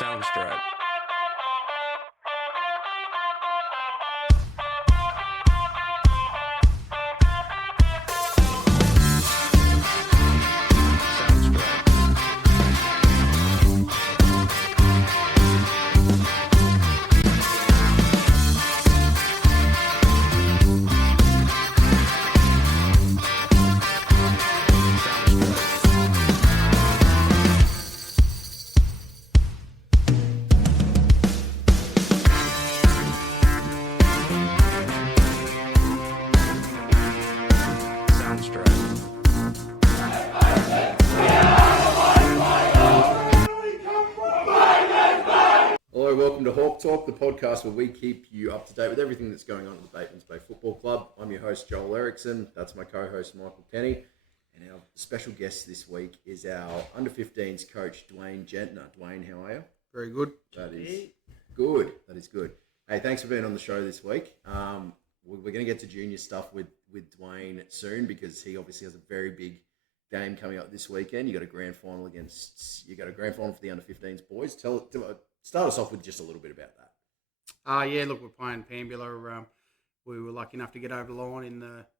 Soundstripe. Hello, welcome to Hawk Talk, the podcast where we keep you up to date with everything that's going on at the Batemans Bay Football Club. I'm your host, Joel Erickson. That's my co-host, Michael Kenny. And our special guest this week is our Under-15s coach, Dwayne Gentner. Dwayne, how are you? Very good. That is good. That is good. Hey, thanks for being on the show this week. We're going to get to junior stuff with Dwayne soon because he obviously has a very big game coming up this weekend. You got a grand final for the Under-15s boys. Start us off with just a little bit about that. Look, we're playing Pambula. We were lucky enough to get over the line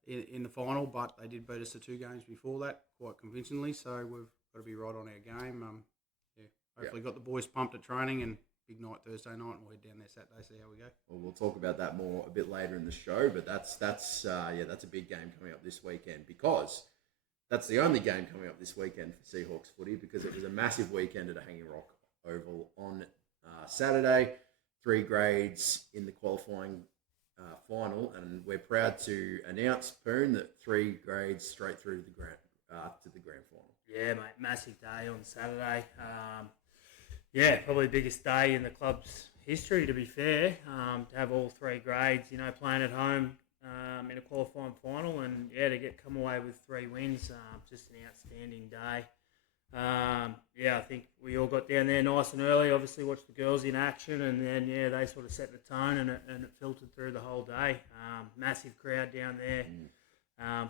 in the final, but they did beat us the two games before that quite convincingly. So we've got to be right on our game. Hopefully got the boys pumped at training and big night Thursday night, and we'll head down there Saturday, see how we go. Well, we'll talk about that more a bit later in the show, but that's a big game coming up this weekend because that's the only game coming up this weekend for Seahawks footy because it was a massive weekend at a Hanging Rock Oval on Saturday. 3 grades in the qualifying final, and we're proud to announce, Poon, that 3 grades straight through to the grand final. Yeah, mate, massive day on Saturday. Probably the biggest day in the club's history, to be fair. To have all 3 grades, playing at home in a qualifying final, and to come away with 3 wins, just an outstanding day. I think we all got down there nice and early, obviously watched the girls in action, and then, they sort of set the tone, and it filtered through the whole day. Massive crowd down there.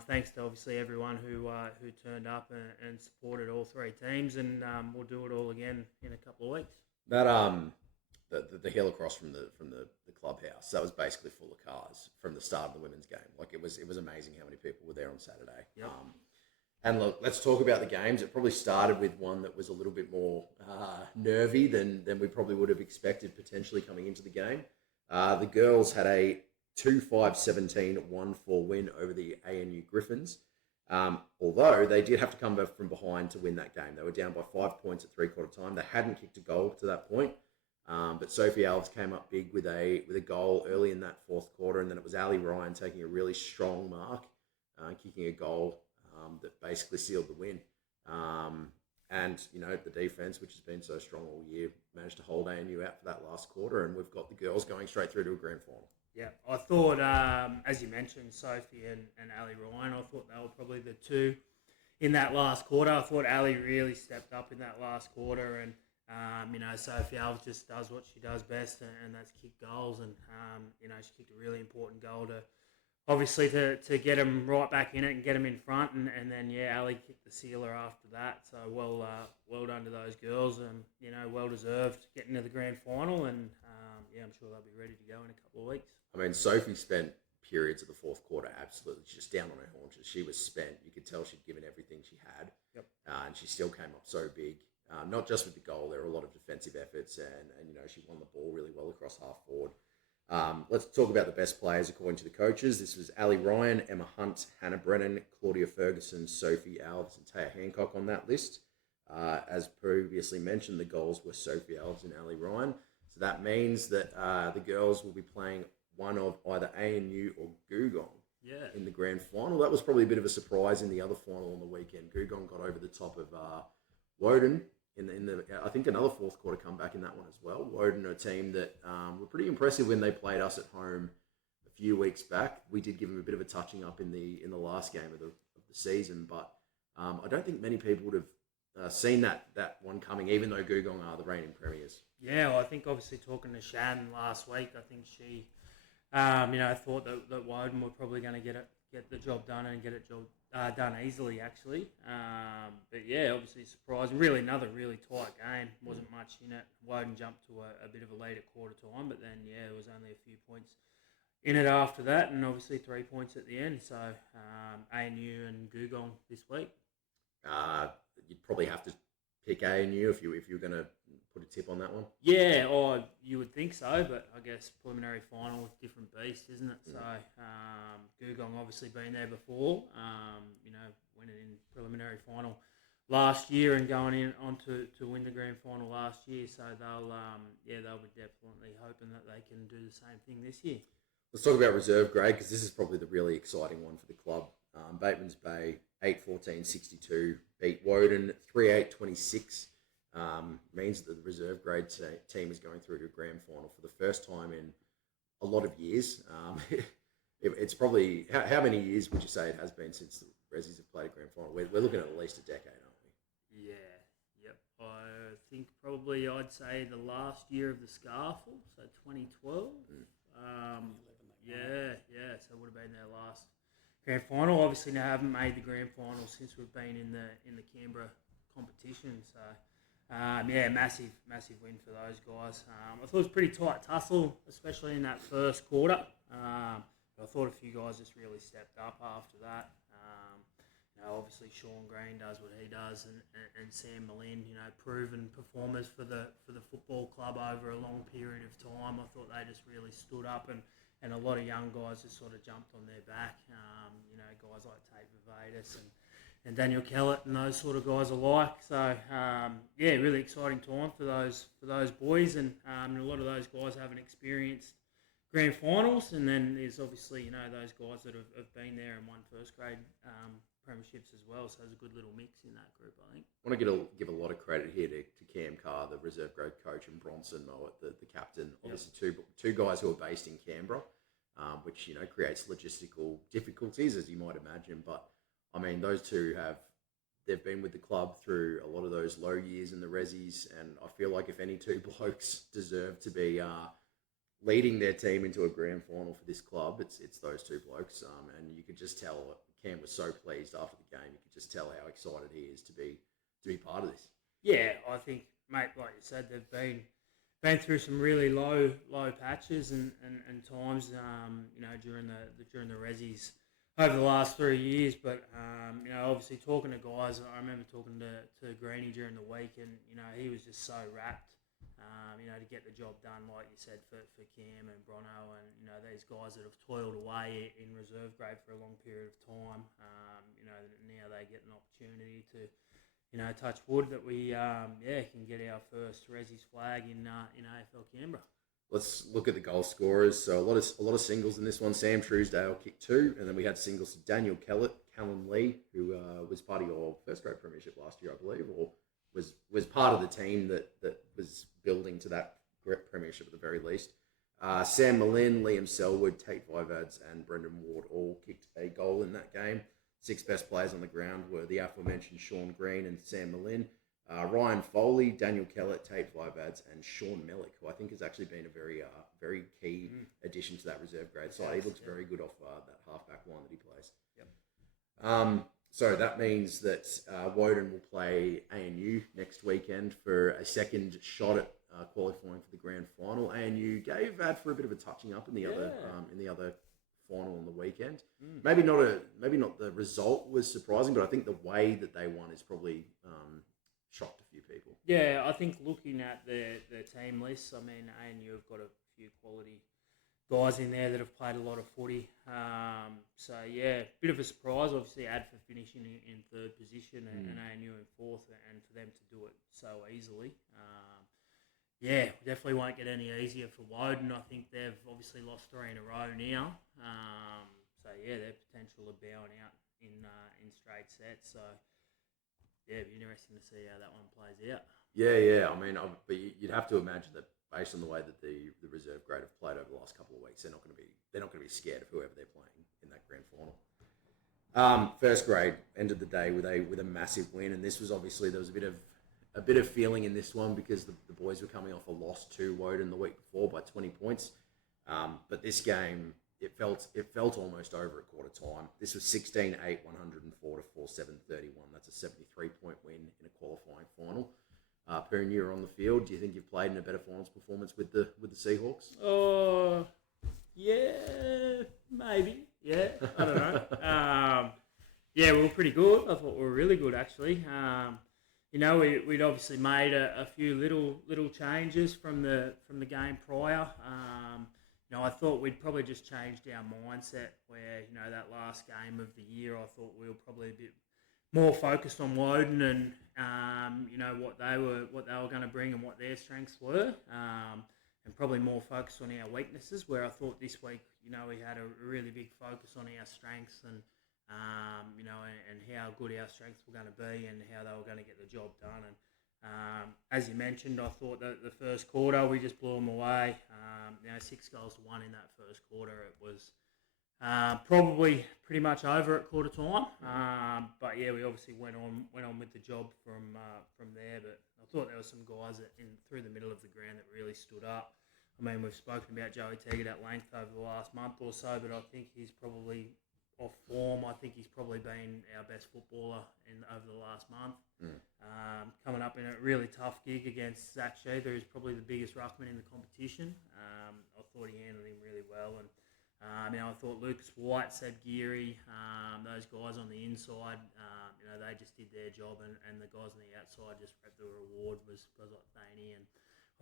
Thanks to obviously everyone who turned up and supported all 3 teams, and we'll do it all again in a couple of weeks. That the hill across from the clubhouse, that was basically full of cars from the start of the women's game. Like it was amazing how many people were there on Saturday. Yep. And look, let's talk about the games. It probably started with one that was a little bit more nervy than we probably would have expected potentially coming into the game. The girls had a 2-5-17 1-4 win over the ANU Griffins. Although they did have to come from behind to win that game. They were down by 5 points at 3/4 time. They hadn't kicked a goal to that point. But Sophie Alves came up big with a goal early in that 4th quarter, and then it was Ali Ryan taking a really strong mark, kicking a goal that basically sealed the win. And the defense, which has been so strong all year, managed to hold ANU out for that last quarter, and we've got the girls going straight through to a grand final. Yeah, I thought, as you mentioned, Sophie and Ali Ryan, I thought they were probably the 2 in that last quarter. I thought Ali really stepped up in that last quarter, and Sophie Alves just does what she does best, and that's kick goals. And she kicked a really important goal to get them right back in it and get them in front, and then Ali kicked the sealer after that. So well done to those girls, and well deserved getting to the grand final, and I'm sure they'll be ready to go in a couple of weeks. I mean, Sophie spent periods of the 4th quarter absolutely just down on her haunches. She was spent. You could tell she'd given everything she had. Yep. And she still came up so big. Not just with the goal, there were a lot of defensive efforts, and she won the ball really well across half forward. Let's talk about the best players according to the coaches. This was Ali Ryan, Emma Hunt, Hannah Brennan, Claudia Ferguson, Sophie Alves, and Taya Hancock on that list. As previously mentioned, the goals were Sophie Alves and Ali Ryan. So that means that the girls will be playing one of either ANU or Googong in the grand final. That was probably a bit of a surprise in the other final on the weekend. Googong got over the top of Woden in the I think another 4th quarter comeback in that one as well. Woden are a team that were pretty impressive when they played us at home a few weeks back. We did give them a bit of a touching up in the last game of the season, but I don't think many people would have seen that one coming, even though Googong are the reigning premiers. Yeah, well, I think obviously talking to Shan last week, I think she, thought that Woden were probably going to get get the job done and get it done easily, actually. But yeah, obviously surprising. Really, another really tight game. Wasn't much in it. Woden jumped to a bit of a lead at quarter time, but then yeah, there was only a few points in it after that, and obviously 3 points at the end. So ANU and Gugong this week. You'd probably have to pick ANU if you're going to put a tip on that one. Yeah, or you would think so, but I guess preliminary final, different beast, isn't it? So Gugong obviously been there before. Winning in preliminary final last year and going in on to win the grand final last year. So they'll be definitely hoping that they can do the same thing this year. Let's talk about reserve grade, because this is probably the really exciting one for the club. Bateman's Bay 8-14-62 beat Woden 3-8-26. Means that the reserve grade team is going through to a grand final for the first time in a lot of years. It's probably, how many years would you say it has been since the Rezzies have played a grand final? We're looking at least a decade, aren't we? Yeah, yep. I think probably I'd say the last year of the Scarfle, so 2012. So it would have been their last grand final. Obviously, now haven't made the grand final since we've been in the Canberra competition. So, massive win for those guys. I thought it was a pretty tight tussle, especially in that first quarter. I thought a few guys just really stepped up after that. Obviously Sean Green does what he does, and Sam Malin, proven performers for the football club over a long period of time. I thought they just really stood up, and a lot of young guys just sort of jumped on their back. Guys like Tate Vivatis and Daniel Kellett and those sort of guys alike. So really exciting time for those boys, and a lot of those guys haven't experienced grand finals, and then there's obviously those guys that have been there and won first grade premierships as well. So there's a good little mix in that group, I think. I want to give a lot of credit here to Cam Carr, the reserve grade coach, and Bronson Mowat, the captain. Obviously, two guys who are based in Canberra, which creates logistical difficulties, as you might imagine. But I mean, those two they've been with the club through a lot of those low years in the Rezzies, and I feel like if any two blokes deserve to be leading their team into a grand final for this club, it's those two blokes. And you could just tell Cam was so pleased after the game. You could just tell how excited he is to be part of this. Yeah, I think, mate, like you said, they've been through some really low patches and times, during the Rezzies over the last 3 years. But obviously talking to guys, I remember talking to Greeny during the week, and he was just so wrapped. To get the job done, like you said, for Cam and Brono, and these guys that have toiled away in reserve grade for a long period of time. Now they get an opportunity to, touch wood that we can get our first Rezzies flag in AFL Canberra. Let's look at the goal scorers. So a lot of singles in this one. Sam Truesdale kicked 2, and then we had singles to Daniel Kellett, Callum Lee, who was part of your first grade premiership last year, I believe, or was part of the team that was building to that premiership at the very least. Sam Malin, Liam Selwood, Tate Vivads, and Brendan Ward all kicked a goal in that game. 6 best players on the ground were the aforementioned Sean Green and Sam Malin, Ryan Foley, Daniel Kellett, Tate Vivads, and Sean Mellick, who I think has actually been a very key addition to that reserve grade side. He looks very good off that halfback line that he plays. Yep. So that means that Woden will play ANU next weekend for a second shot at qualifying for the grand final. ANU gave for a bit of a touching up in the other final on the weekend. Maybe not the result was surprising, but I think the way that they won is probably shocked a few people. Yeah, I think looking at their team lists, I mean, ANU have got a few quality guys in there that have played a lot of footy. Bit of a surprise. Obviously, Adfa finishing in 3rd position and ANU in 4th, and for them to do it so easily. Definitely won't get any easier for Woden. I think they've obviously lost 3 in a row now. Their potential of bowing out in straight sets. So, it'd be interesting to see how that one plays out. Yeah. I mean, but you'd have to imagine that based on the way that the reserve grade have played over the last couple of weeks, they're not going to be scared of whoever they're playing in that grand final. First grade ended the day with a massive win, and this was obviously there was a bit of feeling in this one because the boys were coming off a loss to Woden the week before by 20 points. But this game it felt almost over at quarter time. This was 16-8, 104 to 4-7-31. That's a 73-point win in a qualifying final. Perrin, you're on the field. Do you think you've played in a better finals performance with the Seahawks? Oh, yeah, maybe. Yeah, I don't know. Yeah, we were pretty good. I thought we were really good, actually. We'd obviously made a few little changes from the game prior. I thought we'd probably just changed our mindset where, that last game of the year, I thought we were probably a bit more focused on Woden and, what they were going to bring and what their strengths were, and probably more focused on our weaknesses, where I thought this week, we had a really big focus on our strengths and how good our strengths were going to be and how they were going to get the job done. And as you mentioned, I thought that the first quarter we just blew them away. 6 goals to 1 in that first quarter. It was probably pretty much over at quarter time. But yeah, we obviously went on with the job from there. But I thought there were some guys through the middle of the ground that really stood up. I mean, we've spoken about Joey Teggett at length over the last month or so, but I think he's probably off form. I think he's probably been our best footballer over the last month. Coming up in a really tough gig against Zach Sheether, who's probably the biggest ruckman in the competition. I thought he handled him really well. And I thought Lucas White, Seb Geary, those guys on the inside, they just did their job, and the guys on the outside just reaped the reward was guys like Thaney and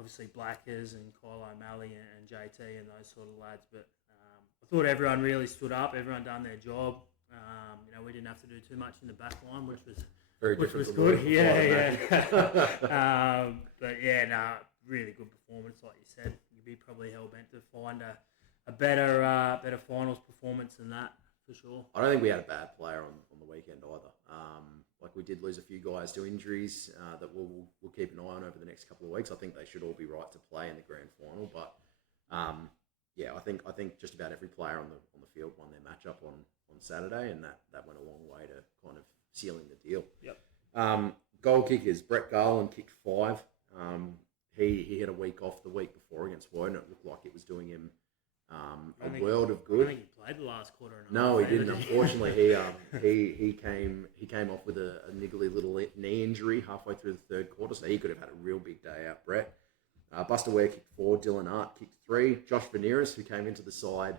obviously Blackers and Kyle O'Malley and JT and those sort of lads. But I thought everyone really stood up. Everyone done their job. We didn't have to do too much in the back line, which was good. Yeah. But yeah, really good performance, like you said. You'd be probably hell bent to find a better finals performance than that, for sure. I don't think we had a bad player on the weekend either. We did lose a few guys to injuries that we'll keep an eye on over the next couple of weeks. I think they should all be right to play in the grand final, but I think just about every player on the field won their matchup on Saturday, and that went a long way to kind of sealing the deal. Yep. Goal kickers, Brett Garland kicked 5. He had a week off the week before against Woden. It looked like it was doing him a world of good. I think he played the last quarter. No, he didn't. Unfortunately, he came off with a niggly little knee injury halfway through the third quarter, so he could have had a real big day out, Brett. Buster Ware kicked 4, Dylan Art kicked 3. Josh Veneris, who came into the side,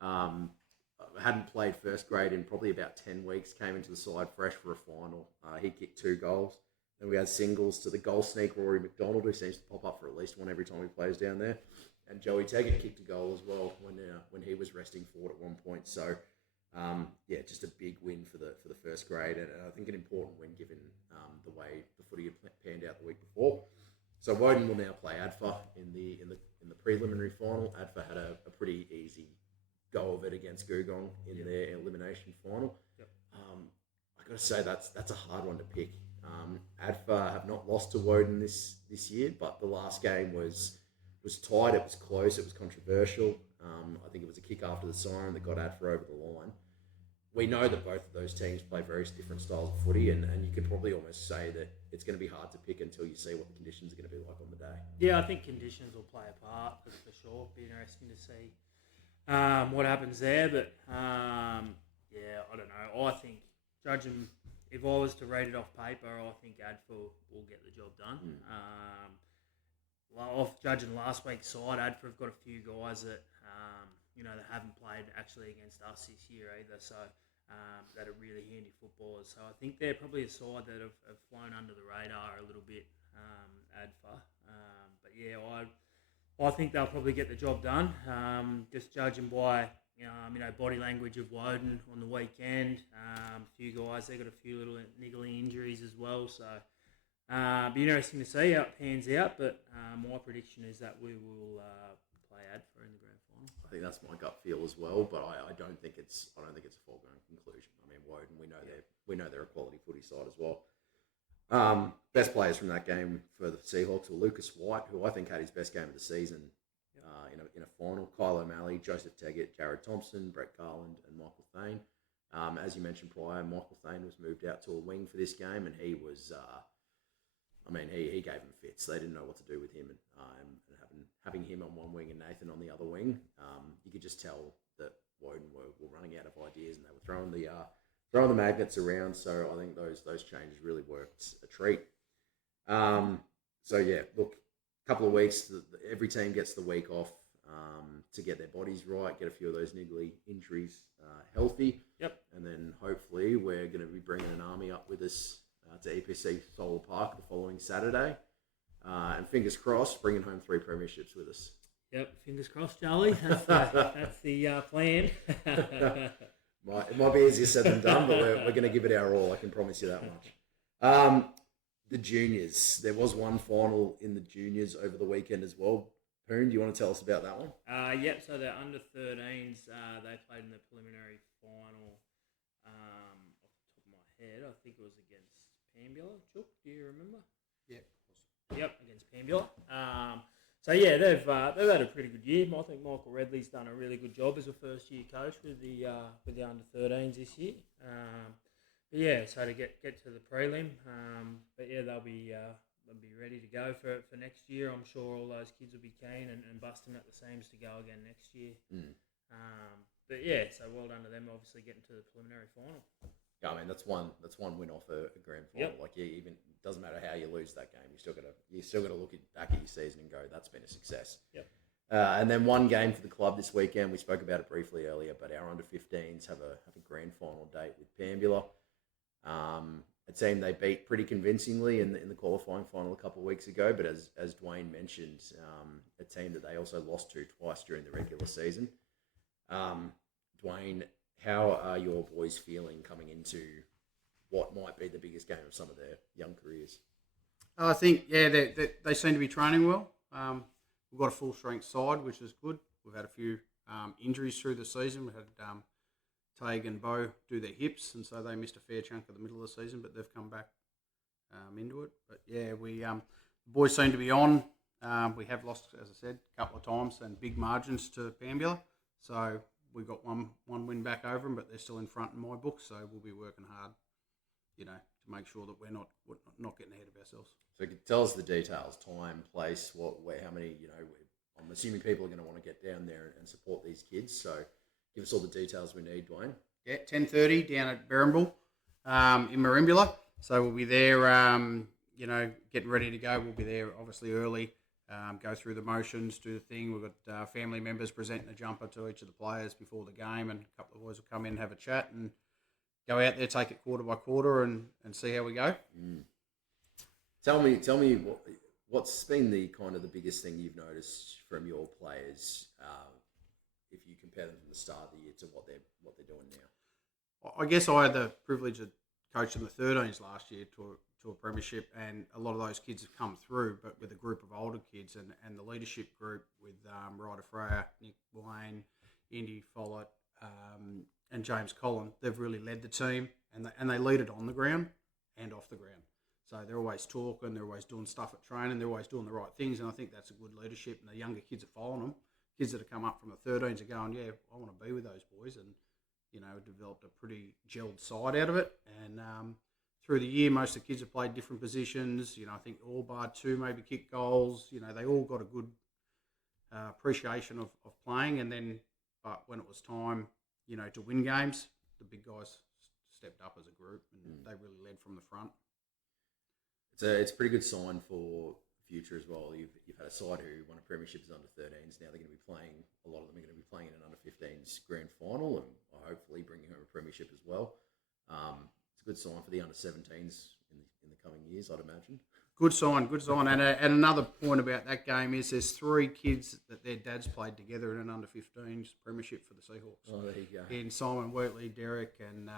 hadn't played first grade in probably about 10 weeks, came into the side fresh for a final. He kicked 2 goals. Then we had singles to the goal sneak, Rory McDonald, who seems to pop up for at least one every time he plays down there. And Joey Teggett kicked a goal as well when he was resting forward at one point. So, just a big win for the first grade, and I think an important win given the way the footy had panned out the week before. So Woden will now play ADFA in the preliminary final. ADFA had a pretty easy go of it against Gugong in their elimination final. Yep. I got to say that's a hard one to pick. ADFA have not lost to Woden this year, but the last game was tight. It was close. It was controversial. I think it was a kick after the siren that got ADFA over the line. We know that both of those teams play very different styles of footy, and you could probably almost say that it's going to be hard to pick until you see what the conditions are going to be like on the day. Yeah, I think conditions will play a part for sure. Be interesting to see what happens there, but I don't know. I think, judging, if I was to rate it off paper, I think ADFA will get the job done. Off judging last week's side, ADFA have got a few guys that that haven't played actually against us this year either, so that are really handy footballers. So I think they're probably a side that have flown under the radar a little bit, ADFA. But yeah, I think they'll probably get the job done. Just judging by body language of Woden on the weekend, a few guys, they got a few little niggly injuries as well. So be interesting to see how it pans out. But my prediction is that we will play ADFA in the grand final. I think that's my gut feel as well, but I don't think it's a foregone conclusion. I mean, Woden, we know they're a quality footy side as well. Best players from that game for the Seahawks were Lucas White, who I think had his best game of the season in a final. Kyle O'Malley, Joseph Teggett, Jared Thompson, Brett Garland, and Michael Thane. As you mentioned prior, Michael Thane was moved out to a wing for this game, and he was, he gave them fits. They didn't know what to do with him, and having having him on one wing and Nathan on the other wing, you could just tell that Woden were running out of ideas and they were throwing the magnets around. So I think those changes really worked a treat. So yeah, look, a couple of weeks, every team gets the week off to get their bodies right, get a few of those niggly injuries healthy. Yep. And then hopefully we're going to be bringing an army up with us to EPC Solar Park the following Saturday. And fingers crossed, bringing home 3 premierships with us. Yep, fingers crossed, Charlie. That's the plan. It might be easier said than done, but we're going to give it our all. I can promise you that much. The juniors. There was one final in the juniors over the weekend as well. Poon, do you want to tell us about that one? Yep, so the under 13s, they played in the preliminary final. Off the top of my head, I think it was against Pambula. Chook, do you remember? Yep, against Pambula. So yeah, they've had a pretty good year. I think Michael Redley's done a really good job as a first year coach with the under 13s this year. But yeah, so to get to the prelim, but yeah, they'll be ready to go for next year. I'm sure all those kids will be keen and busting at the seams to go again next year. But yeah, so well done to them. Obviously getting to the preliminary final. Yeah, I mean that's one win off a grand final. Yep. Like even doesn't matter how you lose that game, you still got to look back at your season and go, that's been a success. Yep. And then one game for the club this weekend. We spoke about it briefly earlier, but our under 15s have a grand final date with Pambula. A team they beat pretty convincingly in the qualifying final a couple of weeks ago, but as Dwayne mentioned, a team that they also lost to twice during the regular season. Dwayne, how are your boys feeling coming into what might be the biggest game of some of their young careers? I think, yeah, they seem to be training well. We've got a full strength side, which is good. We've had a few injuries through the season. We had Tague and Bo do their hips, and so they missed a fair chunk of the middle of the season, but they've come back into it. But yeah, the boys seem to be on. We have lost, as I said, a couple of times and big margins to Pambula. So we've got one win back over them, but they're still in front in my book. So we'll be working hard, to make sure that we're not getting ahead of ourselves. So tell us the details: time, place, where, how many. I'm assuming people are going to want to get down there and support these kids. So give us all the details we need, Dwayne. Yeah, 10:30 down at Berrimble in Marimbula. So we'll be there, getting ready to go. We'll be there obviously early, go through the motions, do the thing. We've got family members presenting a jumper to each of the players before the game, and a couple of boys will come in and have a chat and go out there, take it quarter by quarter and see how we go. Tell me what's been the kind of the biggest thing you've noticed from your players if you compare them from the start of the year to what they're doing now? I guess I had the privilege of coaching the 13s last year to a premiership, and a lot of those kids have come through, but with a group of older kids and the leadership group with Ryder Freya, Nick Wayne, Indy Follett, and James Collin, they've really led the team, and they lead it on the ground and off the ground. So they're always talking, they're always doing stuff at training, they're always doing the right things, and I think that's a good leadership. And the younger kids are following them. Kids that have come up from the 13s are going, yeah, I want to be with those boys, and developed a pretty gelled side out of it. And through the year, most of the kids have played different positions. I think all bar 2 maybe kick goals. They all got a good appreciation of playing. And then, but when it was time, to win games, the big guys stepped up as a group, and they really led from the front. It's a pretty good sign for future as well. You've had a side who won a premiership as under 13s. Now they're going to be playing. A lot of them are going to be playing in an under 15s grand final, and hopefully bringing home a premiership as well. It's a good sign for the under 17s in the coming years, I'd imagine. Good sign. And another point about that game is there's 3 kids that their dads played together in an under 15s premiership for the Seahawks. Oh, there you go. In Simon Wheatley, Derek, and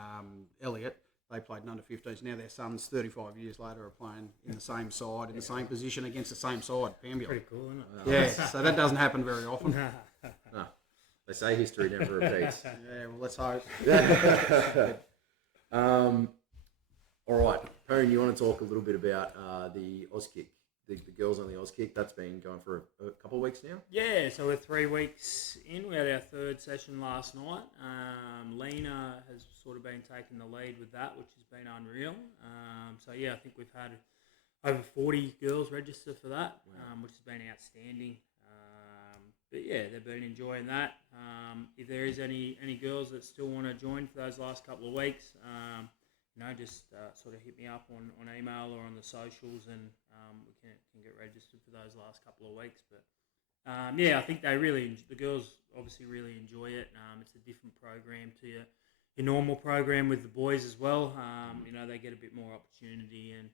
Elliot. They played in under 15s. Now their sons, 35 years later, are playing in the same side, in the same position against the same side, Pambula. Pretty cool, isn't it? Yeah, so that doesn't happen very often. No. They say history never repeats. Yeah, well, let's hope. All right, Poon, you want to talk a little bit about the Auskick, the girls on the Auskick? That's been going for a couple of weeks now. Yeah, so we're 3 weeks in. We had our 3rd session last night. Lena has sort of been taking the lead with that, which has been unreal. So yeah, I think we've had over 40 girls registered for that, Wow. which has been outstanding. But yeah, they've been enjoying that. If there is any girls that still want to join for those last couple of weeks, just sort of hit me up on email or on the socials, and we can get registered for those last couple of weeks. But I think the girls obviously really enjoy it. It's a different program to your normal program with the boys as well. They get a bit more opportunity, and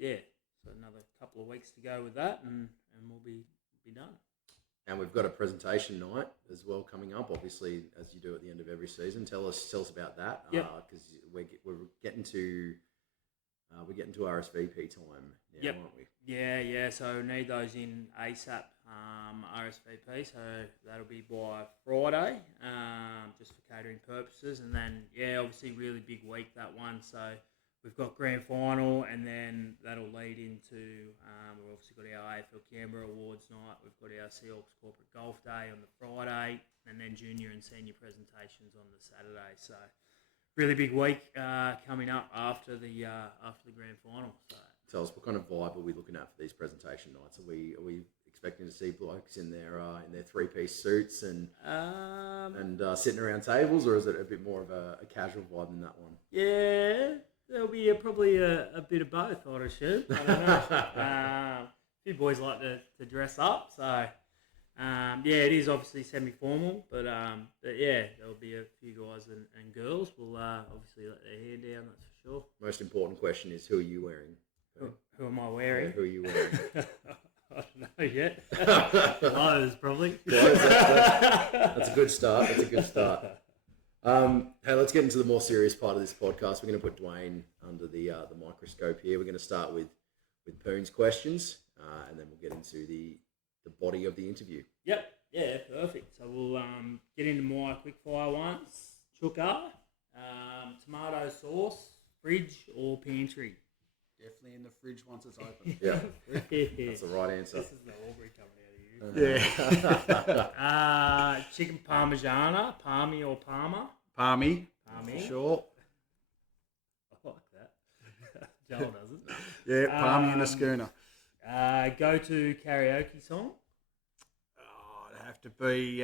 so another couple of weeks to go with that, and we'll be done. And we've got a presentation night as well coming up, obviously, as you do at the end of every season. Tell us about that, because we're getting to RSVP time now, aren't we? Yeah. So need those in ASAP, RSVP. So that'll be by Friday, just for catering purposes, and then obviously really big week that one. So we've got grand final, and then that'll lead into we've obviously got our AFL Canberra Awards night. We've got our Seahawks Corporate Golf Day on the Friday, and then junior and senior presentations on the Saturday. So really big week coming up after the grand final. So Tell us, what kind of vibe are we looking at for these presentation nights? Are we expecting to see blokes in their 3-piece suits and sitting around tables, or is it a bit more of a casual vibe than that one? Yeah, there'll be probably a bit of both, I'd assume. I don't know. A few boys like to dress up, so it is obviously semi-formal, but there'll be a few guys and girls will obviously let their hair down, that's for sure. Most important question is, who are you wearing? Who am I wearing? Yeah, who are you wearing? I don't know yet. Clothes, probably. That's a good start. Hey, let's get into the more serious part of this podcast. We're going to put Dwayne under the microscope here. We're going to start with Poon's questions, and then we'll get into the body of the interview. Yep. Yeah, perfect. So we'll get into my quickfire ones. Chuka, tomato sauce, fridge or pantry? Definitely in the fridge once it's open. Yeah, that's the right answer. This is the Aubrey coming out of you. Yeah. Chicken parmigiana, palmy or parma? Palmy, Palmy. for sure. I like that. Joel doesn't. Yeah, palmy in the schooner. Go to karaoke song? Oh, it'd have to be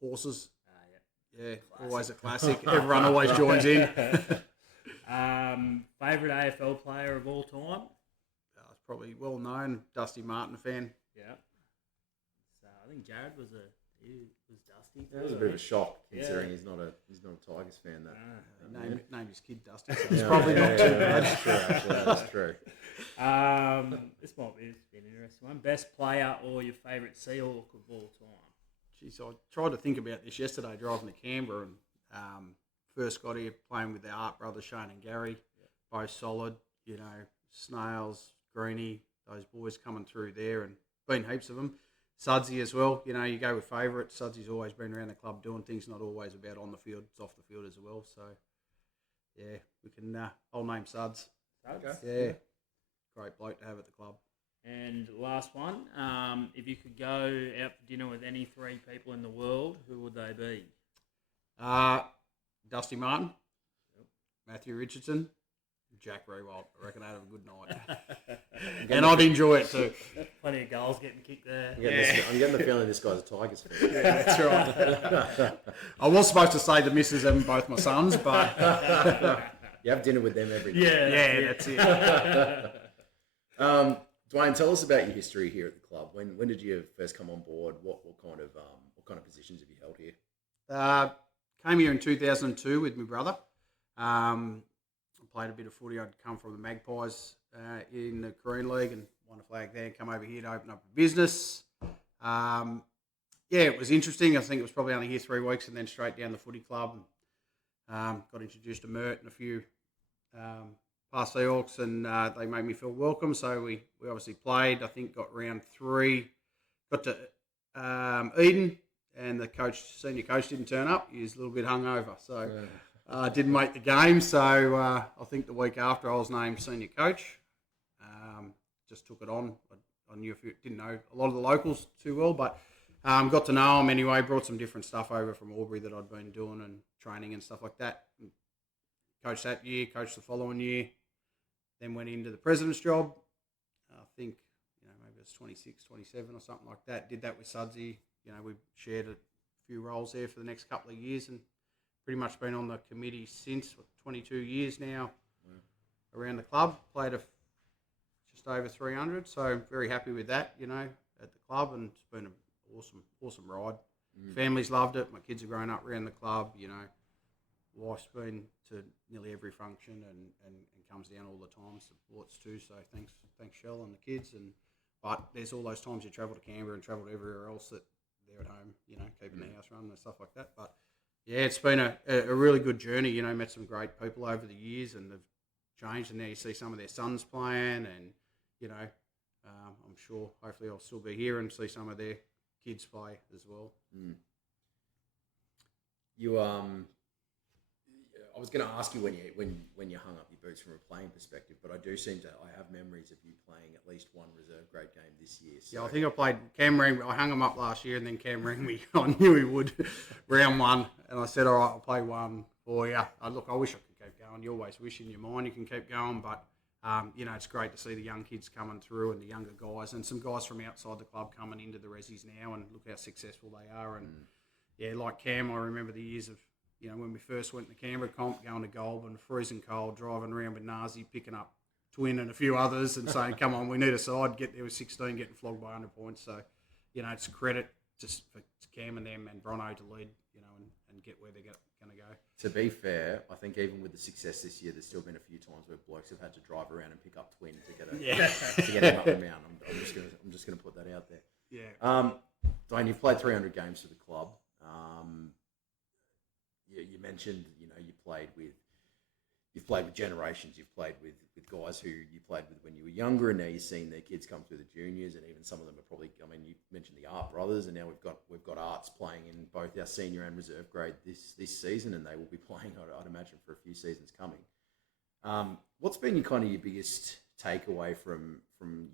horses. Yeah, Classic. always a classic. Everyone always joins in. Favourite AFL player of all time? It's probably well known, Dusty Martin fan. Yeah. So I think Jared was Dusty. That was a bit of a shock, Yeah. considering he's not a Tigers fan. Named his kid Dusty, so it's probably not too bad. That's true, actually. That's true. This might be an interesting one. Best player or your favourite Seahawk of all time? Jeez, I tried to think about this yesterday driving to Canberra, and first got here playing with the Art brothers, Shane and Gary, both solid. Snails, Greenie, those boys coming through there, and been heaps of them. Sudsy as well. You go with favourite. Sudsy's always been around the club doing things, not always about on the field. It's off the field as well. So, yeah, we can. I'll name Suds. Suds? Yeah, great bloke to have at the club. And last one, if you could go out for dinner with any three people in the world, who would they be? Dusty Martin, Matthew Richardson, Jack Rewalt. I reckon I'd have a good night. And I'd enjoy it too. Plenty of goals getting kicked there. I'm getting the feeling this guy's a Tigers fan. Yeah, that's right. I was supposed to say the missus and both my sons, but You have dinner with them every day. Yeah, that's it. Dwayne, tell us about your history here at the club. When did you first come on board? What kind of positions have you held here? Came here in 2002 with my brother. I played a bit of footy. I'd come from the Magpies in the Korean League and won a flag there. Come over here to open up a business. It was interesting. I think it was probably only here 3 weeks and then straight down the footy club. Got introduced to Mert and a few past Seahawks, and they made me feel welcome. So we obviously played. I think got round 3, got to Eden, and the senior coach didn't turn up. He was a little bit hungover, so didn't make the game. So I think the week after I was named senior coach. Just took it on. I knew didn't know a lot of the locals too well, but got to know them anyway. Brought some different stuff over from Aubrey that I'd been doing and training and stuff like that. Coached that year, coached the following year. Then went into the president's job. I think, maybe it was 26, 27 or something like that. Did that with Sudsy. We shared a few roles there for the next couple of years and pretty much been on the committee since 22 years now around the club. Played just over 300, so very happy with that, at the club, and it's been an awesome ride. Family's loved it. My kids have grown up around the club, Wife's been to nearly every function and comes down all the time, supports too. So thanks Shell and the kids. But there's all those times you travel to Canberra and travel to everywhere else that they're at home, keeping the house running and stuff like that. But yeah, it's been a really good journey. Met some great people over the years, and they've changed. And now you see some of their sons playing, and I'm sure hopefully I'll still be here and see some of their kids play as well. I was going to ask you when you hung up your boots from a playing perspective, but I have memories of you playing at least one reserve grade game this year. So. Yeah, I think I played Cam rang. I hung him up last year, and then Cam rang me. I knew he would round one, and I said, "All right, I'll play one for you." I wish I could keep going. You always wish in your mind you can keep going, but it's great to see the young kids coming through and the younger guys, and some guys from outside the club coming into the Rezzies now, and look how successful they are. And yeah, like Cam, I remember the years of. When we first went to Canberra comp, going to Goulburn, freezing cold, driving around with Nazi, picking up Twin and a few others and saying, come on, we need a side. Get there with 16, getting flogged by 100 points. So, it's a credit just for Cam and them and Brono to lead, and get where they're going to go. To be fair, I think even with the success this year, there's still been a few times where blokes have had to drive around and pick up Twin to get him up the mountain. I'm just going to put that out there. Yeah. Dwayne, you've played 300 games for the club. You mentioned, you've played with generations. You've played with guys who you played with when you were younger, and now you've seen their kids come through the juniors, and even some of them are probably. I mean, you mentioned the Art brothers, and now we've got Arts playing in both our senior and reserve grade this season, and they will be playing, I'd imagine, for a few seasons coming. What's been your biggest takeaway from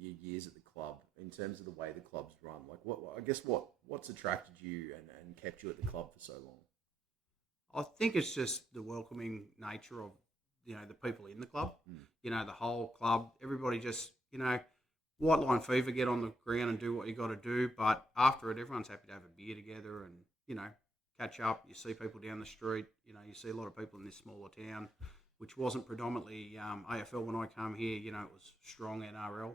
your years at the club in terms of the way the club's run? Like, what's attracted you and kept you at the club for so long? I think it's just the welcoming nature of, the people in the club, the whole club, everybody just, white line fever, get on the ground and do what you got to do. But after it, everyone's happy to have a beer together and, catch up. You see people down the street, you see a lot of people in this smaller town, which wasn't predominantly AFL when I came here, it was strong NRL.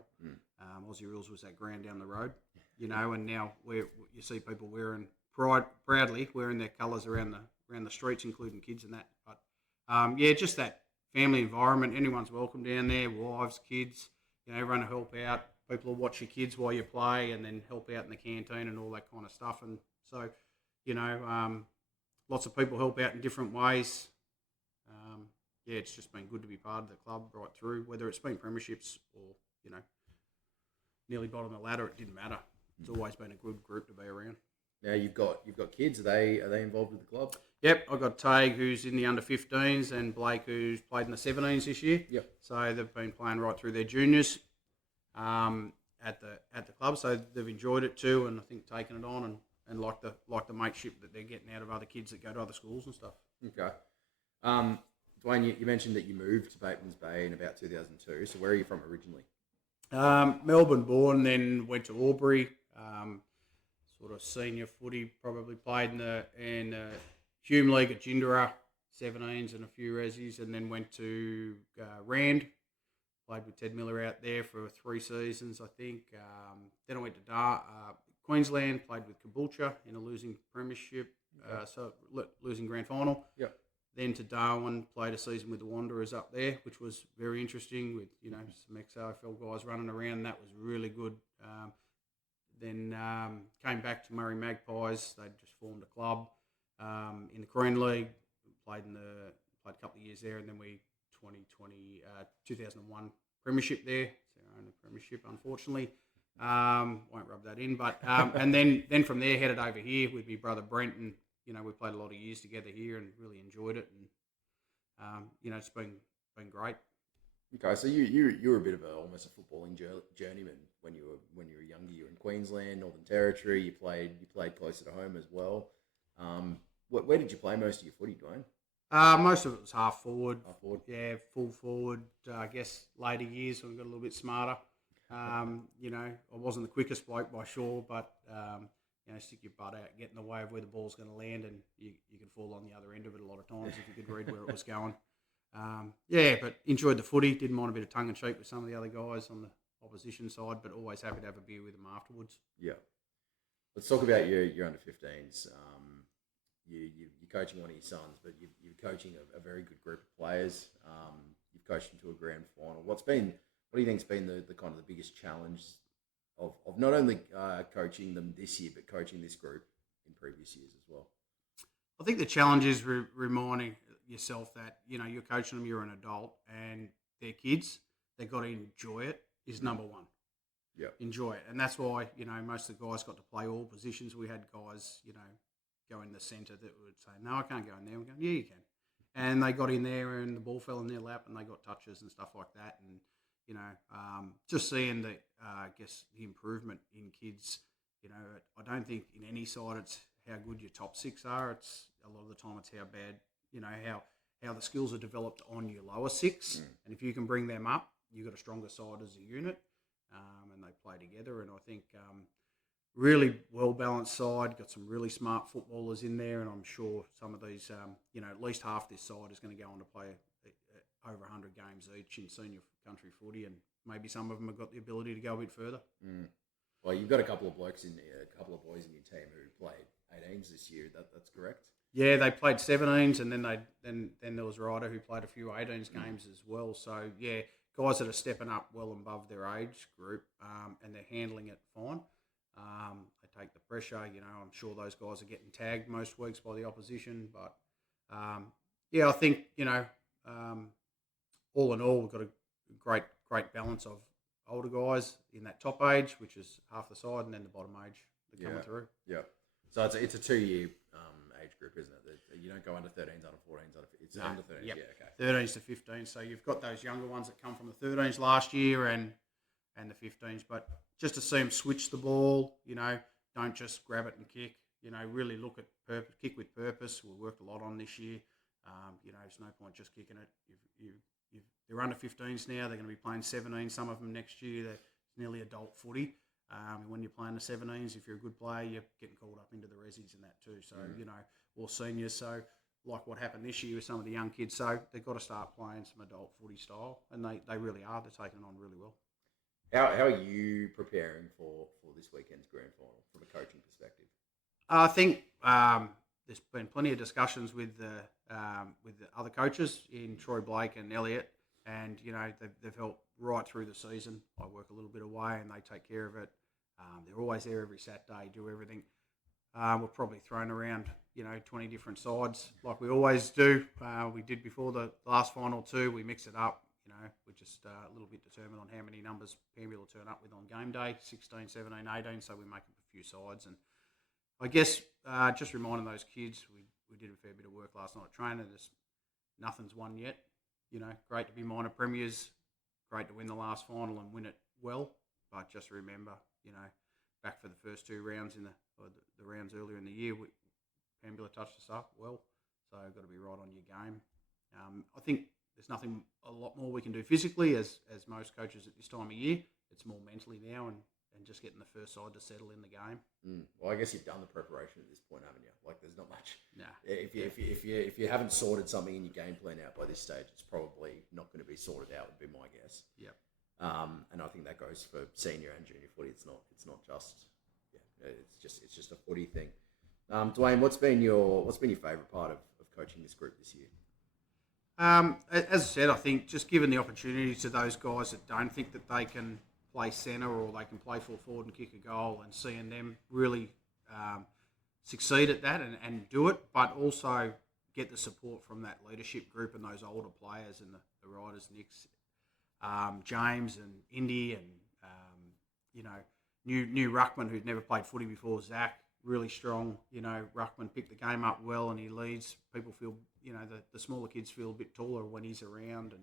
Aussie Rules was that ground down the road, and now you see people wearing proudly wearing their colours around the streets, including kids and that. But just that family environment. Anyone's welcome down there. Wives, kids, everyone will help out. People will watch your kids while you play, and then help out in the canteen and all that kind of stuff. And so, lots of people help out in different ways. It's just been good to be part of the club right through. Whether it's been premierships or nearly bottom of the ladder, it didn't matter. It's always been a good group to be around. Now you've got kids. Are they involved with the club? Yep, I've got Tague who's in the under 15s and Blake who's played in the 17s this year. Yep. So they've been playing right through their juniors at the club. So they've enjoyed it too, and I think taken it on and like the mateship that they're getting out of other kids that go to other schools and stuff. Okay. Dwayne, you mentioned that you moved to Bateman's Bay in about 2002. So where are you from originally? Melbourne born, then went to Albury. Sort of senior footy, probably played in the Hume League at Jindera, 17s and a few Rezzies, and then went to Rand. Played with Ted Miller out there for 3 seasons, I think. Then I went to Queensland, played with Caboolture in a losing premiership, losing grand final. Yep. Then to Darwin, played a season with the Wanderers up there, which was very interesting with some ex-AFL guys running around. That was really good. Then came back to Murray Magpies. They'd just formed a club in the Korean League. Played a couple of years there, and then 2001 premiership there. It's our only premiership, unfortunately. Won't rub that in, but and then from there headed over here with my brother Brent, and we played a lot of years together here and really enjoyed it, and it's been great. Okay, so you were a bit of almost a footballing journeyman when you were younger. You were in Queensland, Northern Territory. You played closer to home as well. Where did you play most of your footy, Dwayne? Most of it was half forward. Half forward. Yeah, full forward. I guess later years when we got a little bit smarter. I wasn't the quickest bloke by sure, but stick your butt out, get in the way of where the ball's going to land, and you can fall on the other end of it a lot of times if you could read where it was going. But enjoyed the footy. Didn't mind a bit of tongue and cheek with some of the other guys on the opposition side, but always happy to have a beer with them afterwards. Yeah. Let's talk about your under-15s. You're coaching one of your sons, but you're coaching a very good group of players. You've coached them to a grand final. What do you think's been the kind of the biggest challenge of not only coaching them this year, but coaching this group in previous years as well? I think the challenge is reminding yourself that, you're coaching them, you're an adult, and they're kids. They've got to enjoy it is number one. Yeah. Enjoy it. And that's why, most of the guys got to play all positions. We had guys, go in the centre that would say, no, I can't go in there. We're going, yeah, you can. And they got in there and the ball fell in their lap and they got touches and stuff like that. And, just seeing the improvement in kids, I don't think in any side it's how good your top six are. It's a lot of the time it's how bad, how the skills are developed on your lower six. And if you can bring them up, you've got a stronger side as a unit. And they play together. And I think really well-balanced side, got some really smart footballers in there, and I'm sure some of these, at least half this side is going to go on to play over 100 games each in senior country footy, and maybe some of them have got the ability to go a bit further. Well, you've got a couple of blokes in there, a couple of boys in your team who played 18s this year. That's correct? Yeah, they played 17s, and then there was Ryder who played a few 18s games as well. So, yeah, guys that are stepping up well above their age group, and they're handling it fine. They take the pressure. I'm sure those guys are getting tagged most weeks by the opposition. But, I think, all in all, we've got a great balance of older guys in that top age, which is half the side, and then the bottom age that coming through. Yeah. So it's a 2-year age group, isn't it? You don't go under 13s, under 14s, it's under 13s. Yep. Yeah, okay. 13s to 15s. So you've got those younger ones that come from the 13s last year and the 15s. But just to see them switch the ball, don't just grab it and kick. Really look at purpose, kick with purpose. We worked a lot on this year. There's no point just kicking it. They're under 15s now. They're going to be playing 17. Some of them next year. They're nearly adult footy. When you're playing the 17s, if you're a good player, you're getting called up into the resis and that too. So, or seniors. So, like what happened this year with some of the young kids. So, they've got to start playing some adult footy style. And they really are. They're taking it on really well. How are you preparing for this weekend's grand final from a coaching perspective? I think there's been plenty of discussions with the other coaches in Troy Blake and Elliot, and they've helped right through the season. I work a little bit away, and they take care of it. They're always there every Saturday, do everything. We're probably thrown around 20 different sides like we always do. We did before the last final too. We mix it up. We're just a little bit determined on how many numbers Pamby will turn up with on game day, 16, 17, 18, so we make up a few sides. And I guess just reminding those kids, we did a fair bit of work last night at training. Nothing's won yet. Great to be minor premiers, great to win the last final and win it well, but just remember, back for the first two rounds the rounds earlier in the year, Pambula touched us up well, so got to be right on your game. I think there's a lot more we can do physically, as most coaches at this time of year. It's more mentally now and just getting the first side to settle in the game. Well, I guess you've done the preparation at this point, haven't you? Like, there's not much. Nah. If you haven't sorted something in your game plan out by this stage, it's probably not going to be sorted out, would be my guess. Yep. And I think that goes for senior and junior footy. It's not just it's just a footy thing. Dwayne, what's been your favourite part of coaching this group this year? As I said, I think just giving the opportunity to those guys that don't think that they can play centre or they can play full forward and kick a goal, and seeing them really succeed at that and do it, but also get the support from that leadership group and those older players and the riders, Nick's, James and Indy and, new Ruckman who'd never played footy before, Zach, really strong. Ruckman picked the game up well and he leads. People feel, the smaller kids feel a bit taller when he's around.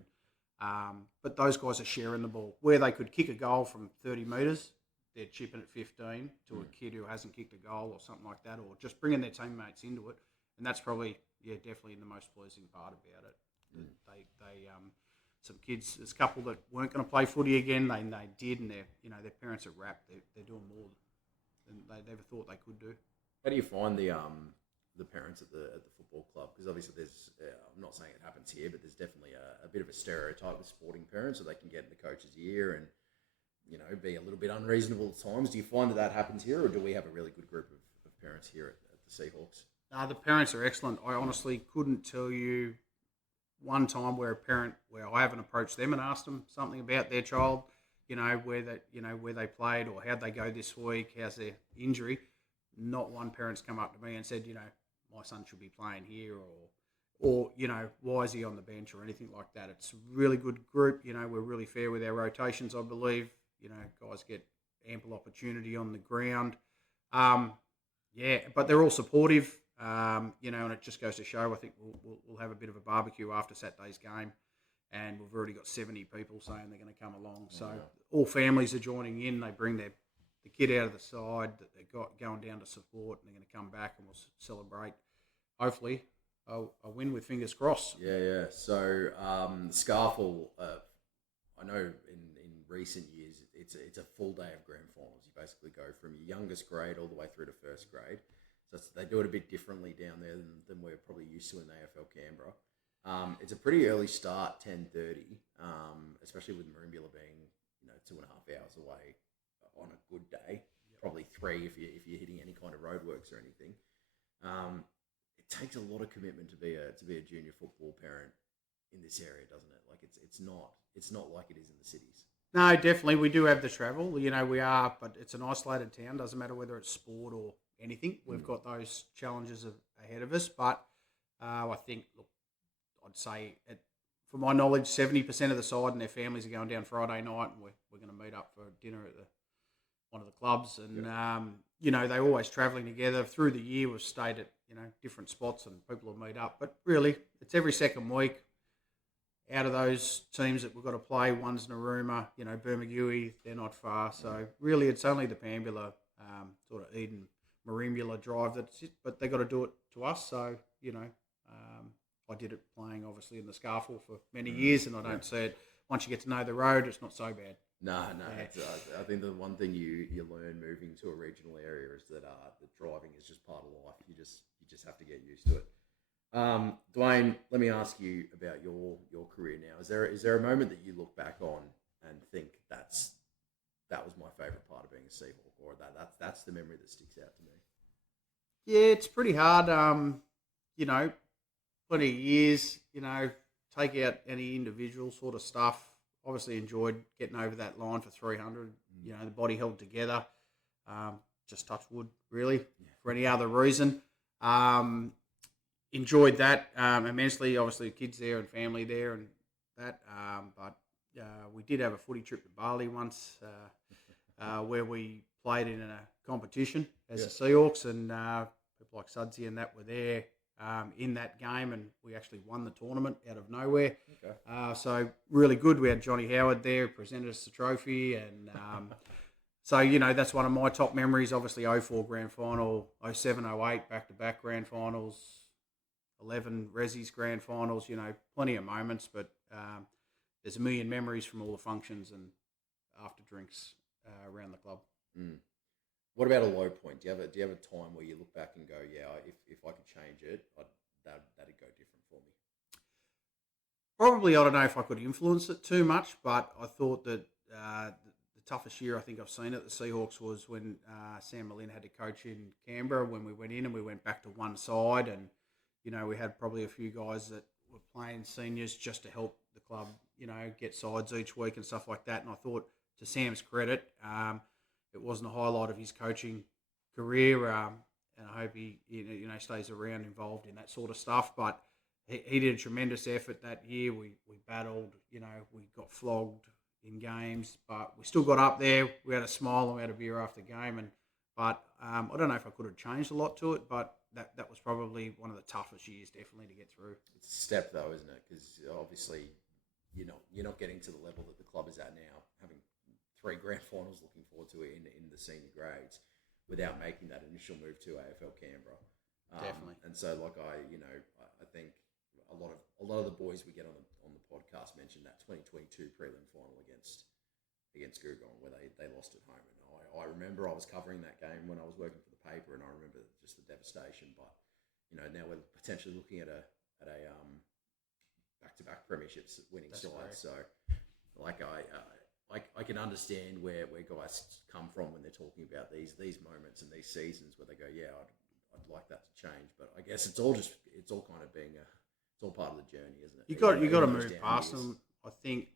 But those guys are sharing the ball. Where they could kick a goal from 30 metres, they're chipping at 15 to a kid who hasn't kicked a goal or something like that, or just bringing their teammates into it. and that's probably definitely the most pleasing part about it. Mm. They some kids, there's a couple that weren't going to play footy again. They did, and their parents are wrapped. They're doing more than they ever thought they could do. How do you find the parents at the football club? Because obviously there's, I'm not saying it happens here, but there's definitely a bit of a stereotype with sporting parents, so they can get in the coach's ear and be a little bit unreasonable at times. Do you find that happens here, or do we have a really good group of parents here at the Seahawks? The parents are excellent. I honestly couldn't tell you one time where I haven't approached them and asked them something about their child, where they played or how'd they go this week, how's their injury. Not one parent's come up to me and said, my son should be playing here, or why is he on the bench or anything like that. It's a really good group. We're really fair with our rotations, I believe. Guys get ample opportunity on the ground. But they're all supportive. And it just goes to show. I think we'll have a bit of a barbecue after Saturday's game, and we've already got 70 people saying they're going to come along. So all families are joining in. They bring the kid out of the side that they're going down to support, and they're going to come back, and we'll celebrate. Hopefully, a win with fingers crossed. Yeah. So the Scarfall, I know in recent years it's a full day of grand finals. You basically go from your youngest grade all the way through to first grade. So they do it a bit differently down there than we're probably used to in AFL Canberra. It's a pretty early start, 10:30, especially with Merimbula being 2.5 hours away on a good day. Probably 3 if you're hitting any kind of roadworks or anything. It takes a lot of commitment to be a junior football parent in this area, doesn't it? Like it's not like it is in the cities. No, definitely. We do have the travel. We are, but it's an isolated town. Doesn't matter whether it's sport or anything. We've got those challenges ahead of us. But I think, look, I'd say, from my knowledge, 70% of the side and their families are going down Friday night, and we're going to meet up for dinner at one of the clubs. And, they're always travelling together. Through the year, we've stayed at, different spots and people will meet up. But really, it's every second week. Out of those teams that we've got to play, one's Narooma, Bermagui, they're not far. So really, it's only the Pambula, sort of Eden, Merimbula drive that's it. But they got to do it to us. So I did it playing obviously in the Scarfall for many years, and I don't see it. Once you get to know the road, it's not so bad. No. I think the one thing you learn moving to a regional area is that driving is just part of life. You just have to get used to it. Dwayne, let me ask you about your career now. Is there a moment that you look back on and think that was my favourite part of being a Seahawk, or that's the memory that sticks out to me? Yeah, it's pretty hard. Plenty of years. Take out any individual sort of stuff. Obviously enjoyed getting over that line for 300. The body held together. Just touch wood, really, for any other reason. Enjoyed that immensely. Obviously, kids there and family there and that. But we did have a footy trip to Bali once where we played in a competition as the Seahawks, and people like Sudsy and that were there in that game, and we actually won the tournament out of nowhere. Okay. So really good. We had Johnny Howard there, presented us the trophy, and so, that's one of my top memories. Obviously, 04 grand final, 07, 08, back-to-back grand finals, 11 Resi's grand finals, plenty of moments, but there's a million memories from all the functions and after drinks around the club. Mm. What about a low point? Do you have a time where you look back and go, yeah, if I could change it, that'd go different for me? Probably, I don't know if I could influence it too much, but I thought that the toughest year I think I've seen at the Seahawks was when Sam Malin had to coach in Canberra, when we went in and we went back to one side, and we had probably a few guys that were playing seniors just to help the club, get sides each week and stuff like that. And I thought, to Sam's credit, it wasn't a highlight of his coaching career, and I hope he stays around involved in that sort of stuff. But he did a tremendous effort that year. We battled, we got flogged in games, but we still got up there. We had a smile and we had a beer after the game. But I don't know if I could have changed a lot to it, but that was probably one of the toughest years, definitely, to get through. It's a step, though, isn't it? Because obviously you're not getting to the level that the club is at now, having 3 grand finals looking forward to in the senior grades, without making that initial move to AFL Canberra. Definitely. And so, like I think a lot of the boys we get on the podcast mentioned that 2022 prelim final against Googong where they lost at home. And I remember I was covering that game when I was working for the paper, and I remember just the devastation. But now we're potentially looking at a back-to-back premierships winning side. Correct. So, like I can understand where guys come from when they're talking about these moments and these seasons where they go, yeah, I'd like that to change. But I guess it's all kind of being it's all part of the journey, isn't it? You got to move past them. I think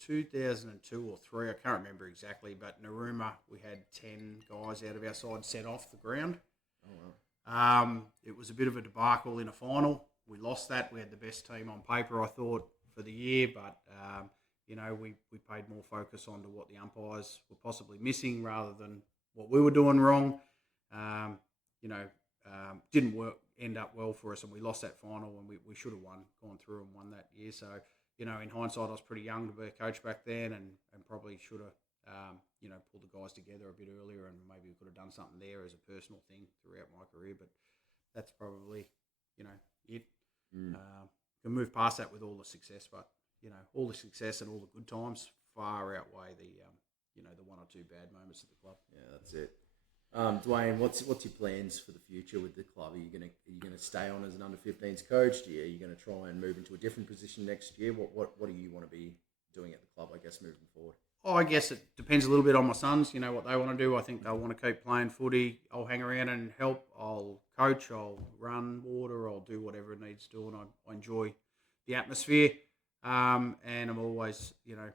2002 or 3, I can't remember exactly, but Narooma, we had 10 guys out of our side sent off the ground. Oh wow. It was a bit of a debacle in a final. We lost that. We had the best team on paper, I thought, for the year, but we paid more focus on to what the umpires were possibly missing rather than what we were doing wrong. Didn't end up well for us, and we lost that final, and we should have gone through and won that year. So, in hindsight, I was pretty young to be a coach back then, and probably should have, pulled the guys together a bit earlier, and maybe we could have done something there as a personal thing throughout my career. But that's probably, it. Can move past that with all the success, but all the success and all the good times far outweigh the the one or two bad moments at the club. Yeah, that's it. Dwayne, what's your plans for the future with the club? Are you gonna stay on as an under-15s coach? Are you gonna try and move into a different position next year? What do you want to be doing at the club? I guess moving forward. Oh, I guess it depends a little bit on my sons. What they want to do. I think they'll want to keep playing footy. I'll hang around and help. I'll coach. I'll run water. I'll do whatever it needs to, and I enjoy the atmosphere. And I'm always, only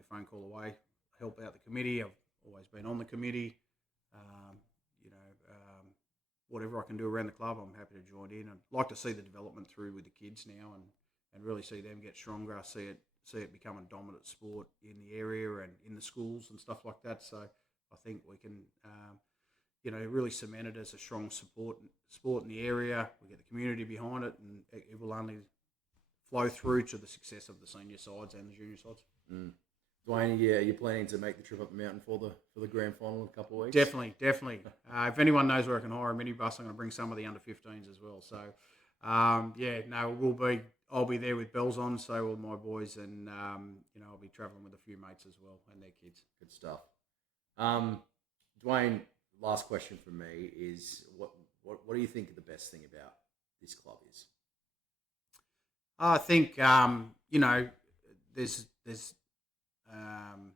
a phone call away. Help out the committee. I've always been on the committee. Whatever I can do around the club, I'm happy to join in. I'd like to see the development through with the kids now, and really see them get stronger. I see it become a dominant sport in the area and in the schools and stuff like that. So I think we can, really cement it as a strong sport in the area. We get the community behind it, and it will only flow through to the success of the senior sides and the junior sides. Mm. Dwayne, you're planning to make the trip up the mountain for the grand final in a couple of weeks? Definitely. If anyone knows where I can hire a minibus, I'm going to bring some of the under-15s as well. So, I'll be there with bells on, so will my boys, and I'll be travelling with a few mates as well and their kids. Good stuff. Dwayne, last question from me is what do you think the best thing about this club is? I think there's an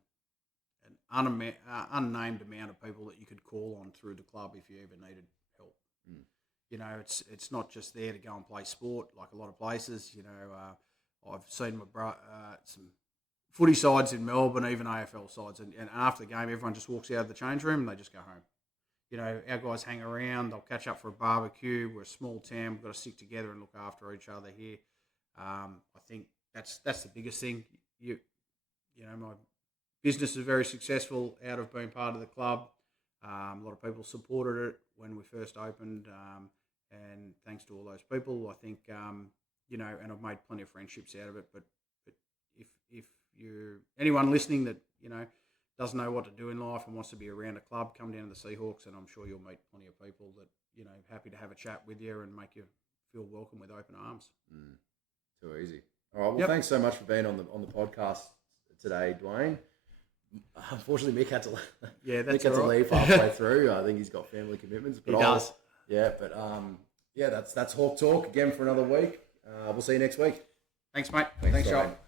unnamed amount of people that you could call on through the club if you ever needed help. It's not just there to go and play sport like a lot of places. I've seen some footy sides in Melbourne, even AFL sides, and after the game, everyone just walks out of the change room and they just go home. Our guys hang around. They'll catch up for a barbecue. We're a small town. We've got to stick together and look after each other here. I think that's the biggest thing. My business is very successful out of being part of the club. A lot of people supported it when we first opened, and thanks to all those people, I think, and I've made plenty of friendships out of it. But if you're anyone listening that doesn't know what to do in life and wants to be around a club, come down to the Seahawks, and I'm sure you'll meet plenty of people that happy to have a chat with you and make you feel welcome with open arms. Too easy. All right. Well, Thanks so much for being on the podcast today, Dwayne. Unfortunately, Mick had to leave halfway through. I think he's got family commitments. But he does. Yeah, but that's Hawk Talk again for another week. We'll see you next week. Thanks, mate. Thanks, Dwayne. Joel.